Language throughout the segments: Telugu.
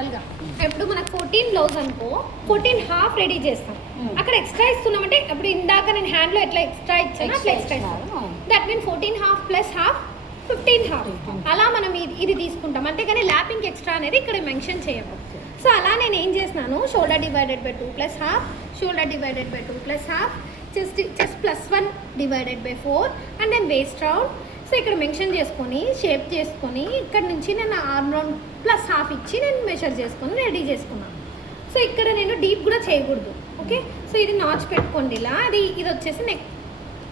టోటల్గా ఇప్పుడు మనకు 14 బ్లౌజ్ అనుకో 14 హాఫ్ రెడీ చేస్తాం. అక్కడ ఎక్స్ట్రా ఇస్తున్నామంటే ఇప్పుడు ఇందాక నేను హ్యాండ్లో ఎట్లా ఎక్స్ట్రా ఇచ్చాను అట్లా ఎక్స్ట్రా ఇస్తాను. That mean 14 half plus half 15 half అలా మనం ఇది తీసుకుంటాం. అంతేగాని ల్యాపింగ్ ఎక్స్ట్రా అనేది ఇక్కడ మెన్షన్ చేయము. సో అలా నేను ఏం చేసినాను, shoulder divided by 2 plus half, shoulder divided by 2 plus half, chest plus 1 divided by 4 and then waist round. So ఇక్కడ మెన్షన్ చేసుకొని షేప్ చేసుకొని ఇక్కడ నుంచి నేను ఆర్మ్ రౌండ్ ప్లస్ హాఫ్ ఇచ్చి నేను మెషర్ చేసుకొని రెడీ చేసుకున్నాను. సో ఇక్కడ నేను డీప్ కూడా చేయకూడదు. ఓకే, సో ఇది నాచ్ పెట్టుకోండి ఇలా. ఇది వచ్చేసి నెక్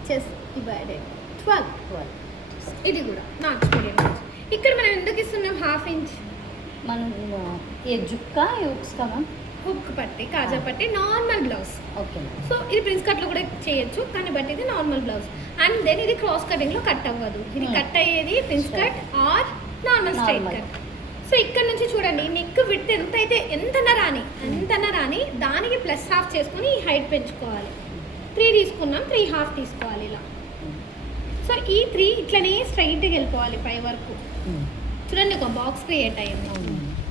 చెస్ట్ డివైడెడ్ 12. ఇది కూడా నాచ్ మీడియం నాచ్. ఇక్కడ మనం ఎందుకు ఇస్తున్నాం హాఫ్ ఇంచ్, మనం ఏ జుక్కా యూక్స్తా హుక్ పట్టి కాజా పట్టి నార్మల్ బ్లౌజ్. ఓకే, సో ఇది ప్రిన్స్ కట్లో కూడా చేయొచ్చు, కానీ బట్ ఇది నార్మల్ బ్లౌజ్. అండ్ దెన్ ఇది క్రాస్ కటింగ్లో కట్ అవ్వదు. ఇది కట్ అయ్యేది prince cut or normal straight cut. So ఇక్కడ నుంచి చూడండి నెక్ విడ్త్ ఎంతన్నా రాని దానికి ప్లస్ హాఫ్ చేసుకొని ఈ హైట్ పెంచుకోవాలి. 3 తీసుకున్నాం, 3 హాఫ్ తీసుకోవాలి ఇలా. సో ఈ 3 ఇట్లనే స్ట్రైట్గా వెళ్ళిపోవాలి పై వరకు. చూడండి ఒక బాక్స్ క్రియేట్ అయ్యింది.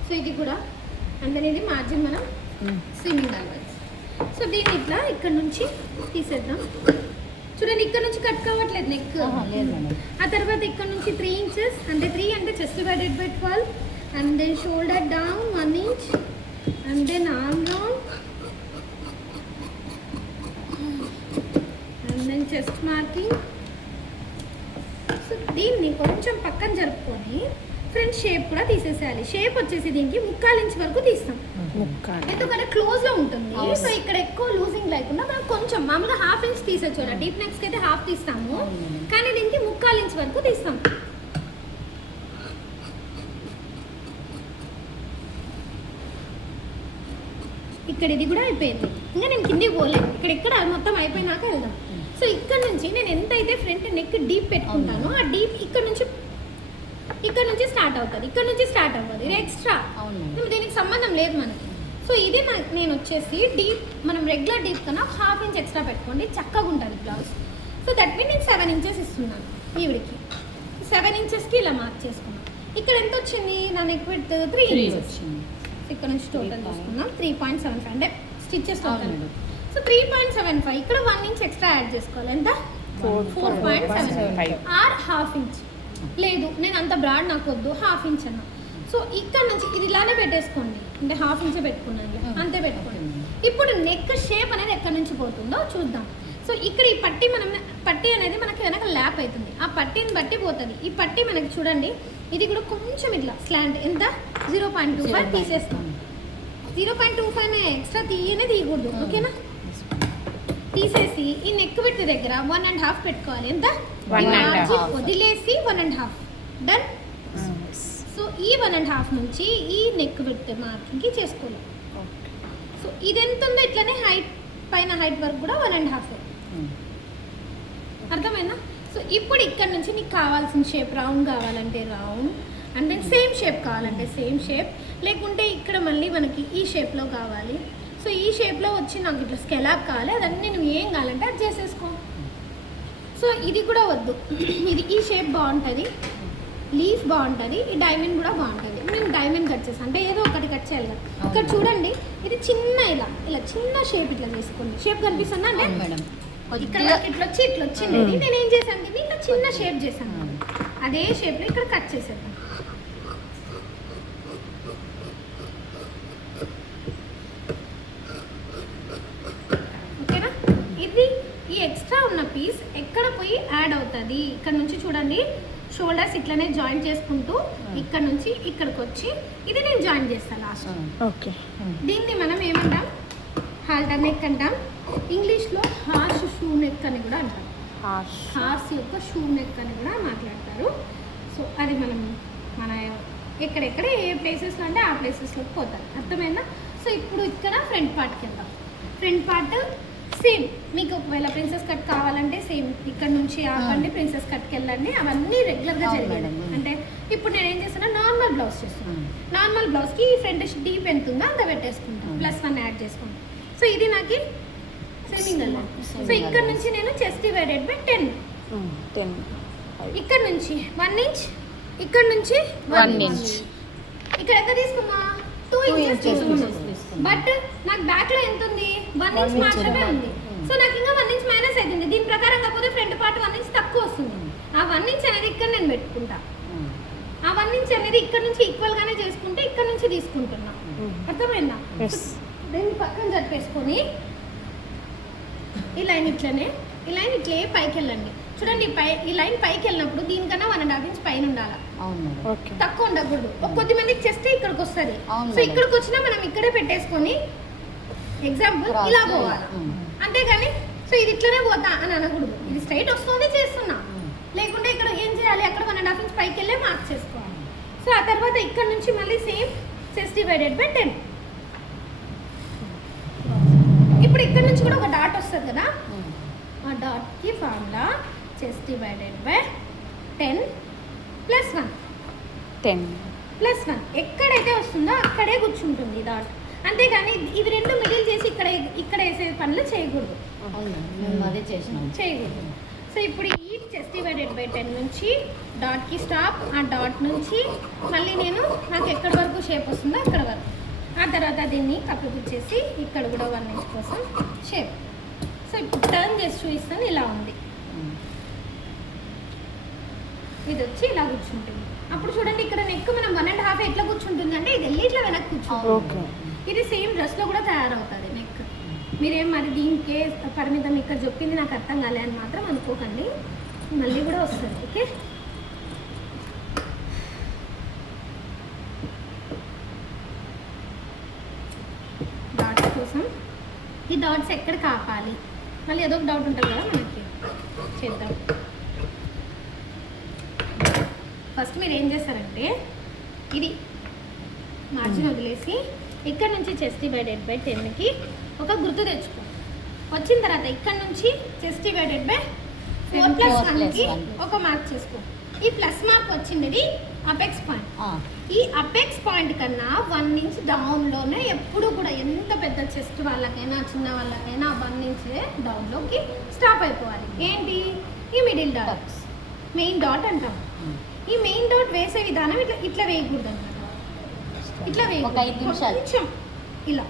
సో ఇది కూడా అందులో ఇది మార్జిన్ మనం స్విమ్మింగ్ అవ్వచ్చు. సో దీన్ని ఇట్లా ఇక్కడ నుంచి తీసేద్దాం. చూడండి ఇక్కడ నుంచి కట్ కావట్లేదు నెక్. ఆ తర్వాత ఇక్కడ నుంచి 3 ఇంచెస్ అంటే 3 అంటే chest divided by 12 and then shoulder down 1 inch and then arm round and then chest marking. So దీన్ని కొంచెం పక్కన జరుపుకొని ఫ్రంట్ షేప్ కూడా తీసేసేయాలి. షేప్ వచ్చేసి దీనికి 1/4 ఇంచ్ వరకు తీస్తాం, ఎందుకంటే క్లోజ్ లో ఉంటుంది. సో ఇక్కడ ఎక్కువ లూజింగ్ లేకుండా మనం కొంచెం మామూలుగా హాఫ్ ఇంచ్ తీసేచ్చు. డీప్ నెక్స్ అయితే హాఫ్ తీస్తాము, కానీ దీనికి 1/4 ఇంచ్ వరకు తీస్తాం. ఇక్కడ ఇది కూడా అయిపోయింది. ఇంకా నేను కిందికి పోలేదు, ఇక్కడ మొత్తం అయిపోయినాక వెళ్దాం. సో ఇక్కడ నుంచి నేను ఎంతైతే ఫ్రంట్ నెక్ డీప్ పెట్టుకుంటానో ఆ డీప్ ఇక్కడ నుంచి స్టార్ట్ అవుతుంది, ఇక్కడ నుంచి స్టార్ట్ అవ్వదు. ఇది ఎక్స్ట్రా, దీనికి సంబంధం లేదు మనకి. సో ఇది నేను వచ్చేసి డీప్ మనం రెగ్యులర్ డీప్ కన్నా హాఫ్ ఇంచ్ ఎక్స్ట్రా పెట్టుకోండి, చక్కగా ఉంటుంది బ్లౌజ్. సో దట్ మీన్ నేను 7 ఇంచెస్ ఇస్తున్నాను ఈవిడికి. 7 ఇంచెస్కి ఇలా మార్క్ చేసుకున్నాను. ఇక్కడ ఎంత వచ్చింది నా నెక్ విడ్త్ 3 ఇంచెస్. ఇక్కడ నుంచి టోటల్ తీసుకున్నాం 3.75 అంటే స్టిచెస్ టోటల్. సో 3.75 ఇక్కడ 1 ఇంచ్ ఎక్స్ట్రా యాడ్ చేసుకోవాలి. ఎంత 4.75 ఆర్ హాఫ్ ఇంచ్. లేదు నేను అంత బ్రాడ్ నాకు వద్దు, హాఫ్ ఇంచ్ అన్న. సో ఇక్కడ నుంచి ఇది ఇలానే పెట్టేసుకోండి, అంటే హాఫ్ ఇంచే పెట్టుకున్నాను అంతే పెట్టుకోండి. ఇప్పుడు నెక్ షేప్ అనేది ఎక్కడి నుంచి పోతుందో చూద్దాం. సో ఇక్కడ ఈ పట్టి అనేది మనకి వెనక ల్యాప్ అవుతుంది, ఆ పట్టిని బట్టి పోతుంది. ఈ పట్టి మనకి చూడండి ఇది కూడా కొంచెం ఇట్లా స్లాంట్ ఎంత 0.25 తీసేస్తాం. 0.25 ఎక్స్ట్రా తీయకూడదు. ఓకేనా, తీసేసి ఈ నెక్ విడ్త్ దగ్గర 1.5 పెట్టుకోవాలి. ఎంత వదిలేసి 1.5 డన్. సో ఈ 1.5 నుంచి ఈ నెక్ విడ్త్ మార్కింగ్కి చేసుకోవాలి. సో ఇది ఎంత ఉందో ఇట్లనే హైట్ పైన హైట్ వరకు కూడా 1.5. అర్థమైందా? సో ఇప్పుడు ఇక్కడ నుంచి నీకు కావాల్సిన షేప్ రౌండ్ కావాలంటే round and then same shape కావాలంటే సేమ్ షేప్, లేకుంటే ఇక్కడ మళ్ళీ మనకి ఈ షేప్లో కావాలి. సో ఈ షేప్లో వచ్చి నాకు ఇట్లా స్కెలాప్ కావాలి, అదన్నీ నువ్వు ఏం కావాలంటే అది చేసేసుకో. సో ఇది కూడా వద్దు, ఇది ఈ షేప్ బాగుంటుంది, లీఫ్ బాగుంటుంది, ఈ డైమండ్ కూడా బాగుంటుంది. నేను డైమండ్ కట్ చేస్తాను అంటే ఏదో ఒకటి కట్ చేయాలి కదా. ఇక్కడ చూడండి ఇది చిన్న ఇలా చిన్న షేప్ ఇట్లా చేసుకోండి. షేప్ కనిపిస్తుందా అంటే ఇక్కడ ఇట్లా వచ్చింది. నేను ఏం చేశాను, ఇది ఇట్లా చిన్న షేప్ చేశాను, అదే షేప్లో ఇక్కడ కట్ చేసేద్దాం. ఓకేనా, ఇది ఈ ఎక్స్ట్రా ఉన్న పీస్ ఎక్కడ పోయి యాడ్ అవుతుంది. ఇక్కడ నుంచి చూడండి షోల్డర్స్ ఇట్లనే జాయిన్ చేసుకుంటూ ఇక్కడ నుంచి ఇక్కడికి వచ్చి ఇది నేను జాయిన్ చేస్తాను లాస్ట్. ఓకే, దీన్ని మనం ఏమంటాం, హాల్టర్ నెక్ అంటాం. ఇంగ్లీష్లో హార్స్ షూ నెక్ అని కూడా అంటాం. హార్స్ యొక్క షూ నెక్ అని కూడా మాట్లాడతారు. సో అది మన ఎక్కడెక్కడ ఏ ప్లేసెస్లో అంటే ఆ ప్లేసెస్లోకి పోతారు. అర్థమైందా? సో ఇప్పుడు ఇక్కడ ఫ్రంట్ పార్ట్కి వెళ్దాం. ఫ్రంట్ పార్ట్ సేమ్ మీకు ఒకవేళ ప్రిన్సెస్ కట్ కావాలంటే సేమ్ ఇక్కడ నుంచి ఆపండి, ప్రిన్సెస్ కట్కి వెళ్ళండి. అవన్నీ రెగ్యులర్గా జరిగాయి. అంటే ఇప్పుడు నేను ఏం చేస్తున్నా, నార్మల్ బ్లౌజ్ చేస్తున్నాను. నార్మల్ బ్లౌజ్కి ఫ్రంట్ డీప్ ఎంత ఉందో అంత పెట్టేసుకుంటాను, +1 యాడ్ చేసుకుంటాను. సో ఇది నాకు స్విమ్మింగ్ అలా. సో ఇక్కడ నుంచి నేను చెస్ట్ డివైడెడ్ బై 10 ఇక్కడ నుంచి 1 ఇంచ్, ఇక్కడ నుంచి 1 ఇంచ్. ఇక్కడ ఎంత తీసుకున్నా 2 2 ఇంచెస్ inches తీసుకున్నాం. తీసుకున్నాం. బట్ నాకు బ్యాక్ లో ఎంత ఉంది 1 1 ఇంచ్ inch మాత్రమే ఉంది. Hmm. సో నాకు ఇంకా 1 ఇంచ్ మైనస్ అవుతుంది. దీని ప్రకారం కాకపోతే ఫ్రంట్ పార్ట్ 1 ఇంచ్ తక్కువ వస్తుంది. ఆ 1 ఇంచ్ అనేది ఇక్కడ నేను పెట్టుకుంటా. ఆ 1 ఇంచ్ అనేది ఇక్కడ నుంచి ఈక్వల్ గానే చేసుకుంటే ఇక్కడ నుంచి తీసుకుంటున్నా. అర్థమైందా? Yes. దీన్ని పక్కన జరుపేసుకొని ఈ లైన్ ఇట్లనే, ఈ లైన్ ఇట్లే పైకి వెళ్ళండి. చూడండి ఈ లైన్ పైకి వెళ్ళినప్పుడు దీనికన్నా 1.5 ఇంచ్ పైన ఉండాలి, అవును మేడం. ఓకే. తక్కువ ఉండకూడదు. కొద్ది మందికి చెస్ట్ ఇక్కడికి వస్తుంది. అవును సో మేడం. ఇక్కడికి వచ్చినా మనం ఇక్కడే పెట్టేసుకొని ఎగ్జాంపుల్ Cross ఇలా line. పోవాలి. Mm. అంతేగాని సో ఇది ఇట్లనే పోతా అని అనకూడదు. ఇది స్ట్రైట్ వస్తుంది చేస్తున్నా, లేకుంటే ఇక్కడ ఏం చేయాలి, అక్కడ 1.5 ఇంచ్ పైకి వెళ్ళే మార్క్ చేసుకోవాలి. సో ఆ తర్వాత ఇక్కడ నుంచి మళ్ళీ సేమ్ చెస్ట్ డివైడెడ్ బై 10. ఇప్పుడు ఇక్కడ నుంచి కూడా ఒక డాట్ వస్తుంది కదా, ఆ డాట్కి ఫార్ములా చెస్ట్ డివైడెడ్ బై 10 + 1 10. +1 ఎక్కడైతే వస్తుందో అక్కడే కూర్చుంటుంది డాట్. అంతేగాని ఇవి రెండు మిడిల్ చేసి ఇక్కడ వేసే పనులు చేయకూడదు. అవును మేడం, మేము అదే చేసినాం. చేయకూడదు. సో ఇప్పుడు ఈ చెస్ట్ డివైడెడ్ బై 10 నుంచి డాట్కి స్టాప్, ఆ డాట్ నుంచి మళ్ళీ నాకు ఎక్కడి వరకు షేప్ వస్తుందో అక్కడ వరకు. ఆ తర్వాత దీన్ని కప్పిపుచ్చేసి ఇక్కడ కూడా 1 ఇంచ్ కోసం షేప్. సో ఇప్పుడు టర్న్ చేసి చూపిస్తాను. ఇలా ఉంది, ఇది వచ్చి ఇలా కూర్చుంటుంది. అప్పుడు చూడండి ఇక్కడ నెక్ మనం 1.5 ఎట్లా కూర్చుంటుంది అంటే ఇది వెళ్ళి ఇట్లా వెనక్కి కూర్చుంటుంది. ఓకే. ఇది సేమ్ డ్రెస్లో కూడా తయారవుతుంది నెక్. మీరేం మరి దీనికే పరిమితం ఇక్కడ చెప్పింది నాకు అర్థం కాలే అని మాత్రం అనుకోకండి, మళ్ళీ కూడా వస్తుంది. ఓకే, డాట్స్ కోసం ఈ డాట్స్ ఎక్కడ కాపాలి, మళ్ళీ ఏదో ఒక డౌట్ ఉంటుంది కదా మనకి. చేద్దాం. ఫస్ట్ మీరు ఏం చేస్తారంటే ఇది మార్జిన్ వదిలేసి ఇక్కడ నుంచి చెస్ట్ డివైడెడ్ బై 10కి ఒక గుర్తు తెచ్చుకో. వచ్చిన తర్వాత ఇక్కడ నుంచి చెస్ట్ డివైడెడ్ బై 4 + 1కి ఒక మార్క్ చేసుకో. ఈ ప్లస్ మార్క్ వచ్చింది అపెక్స్ పాయింట్. ఈ అపెక్స్ పాయింట్ కన్నా 1 ఇంచ్ డౌన్లోనే ఎప్పుడు కూడా ఎంత పెద్ద చెస్ట్ వాళ్ళకైనా చిన్న వాళ్ళకైనా 1 ఇంచ్ డౌన్లోకి స్టాప్ అయిపోవాలి. ఏంటి? ఈ మిడిల్ డాట్, మెయిన్ డాట్ అంటాం. ఈ మెయిన్ డాట్ వేసే విధానం ఇట్లా వేయకూడదు అన్నమాట. ఇట్లా ఒక 5 వేయకూడదు, నిమిషాలు. కొంచెం ఇలా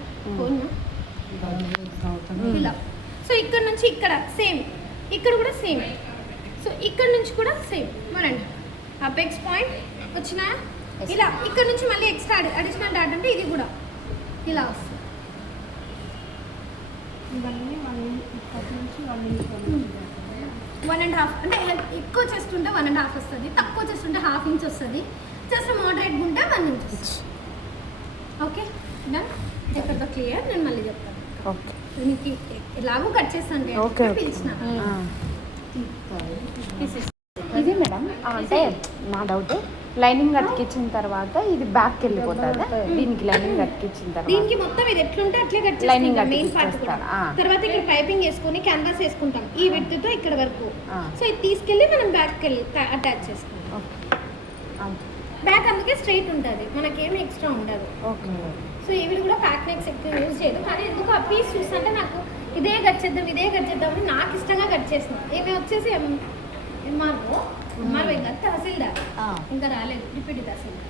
ఇలా. సో ఇక్కడ నుంచి ఇక్కడ సేమ్, ఇక్కడ కూడా సేమ్. సో ఇక్కడ నుంచి కూడా సేమ్. మరండి అపెక్స్ పాయింట్ వచ్చినా ఇలా, ఇక్కడ నుంచి మళ్ళీ ఎక్స్ట్రా అడిషనల్ డాట్ అంటే ఇది కూడా ఇలా వస్తుంది. ఇవన్నీ 1.5 అంటే ఎక్కువ చెస్ట్ ఉంటే 1.5 వస్తుంది, తక్కువ చెస్ట్ ఉంటే 1/2 ఇంచ్ వస్తుంది, జస్ట్ మోడరేట్గా ఉంటే 1 ఇంచ్ వస్తుంది. Okay done. ఎక్కడితో క్లియర్, నేను మళ్ళీ చెప్తాను. ఓకే. నీకు ఎలాగో కట్ చేస్తాను ఓకే. పిలిచిన ఇది మేడం అంటే నా డౌట్, లైనింగ్ అతికించిన తర్వాత ఇది బ్యాక్ వెళ్ళిపోతుందా? దీనికి లైనింగ్ అతికించిన తర్వాత దీనికి మొత్తం ఇది ఎట్లుంటే అట్లే కట్ Lining చేసుకుంటాం మెయిన్ పార్ట్ కూడా. అతికించేస్తారా? తర్వాత ఇక్కడ పైపింగ్ వేసుకొని క్యాన్వాస్ వేసుకుంటాం ఈ విడ్త్ తో ఇక్కడ వరకు. ఆ. సో ఇది తీసుకెళ్ళి మనం బ్యాక్ వెళ్ళి అటాచ్ చేసుకుంటాం. ఓకే. అంతే. బ్యాక్ అందుకే స్ట్రైట్ ఉంటుంది, మనకేమి ఎక్స్ట్రా ఉండదు. ఓకే. సో ఇవి కూడా ప్యాక్ నెక్స్ ఎక్కువ యూజ్ చేయదు, కానీ ఎందుకు ఆ పీస్ చూస్తుంటే నాకు ఇదే కట్ చేద్దాం అని నాకు ఇష్టంగా కట్ చేసిన. ఇవి వచ్చేసి ఎంఆర్ఓ ఇంకా తహసీల్దార్ ఇంకా రాలేదు, డిప్యూటీ తహసీల్దార్.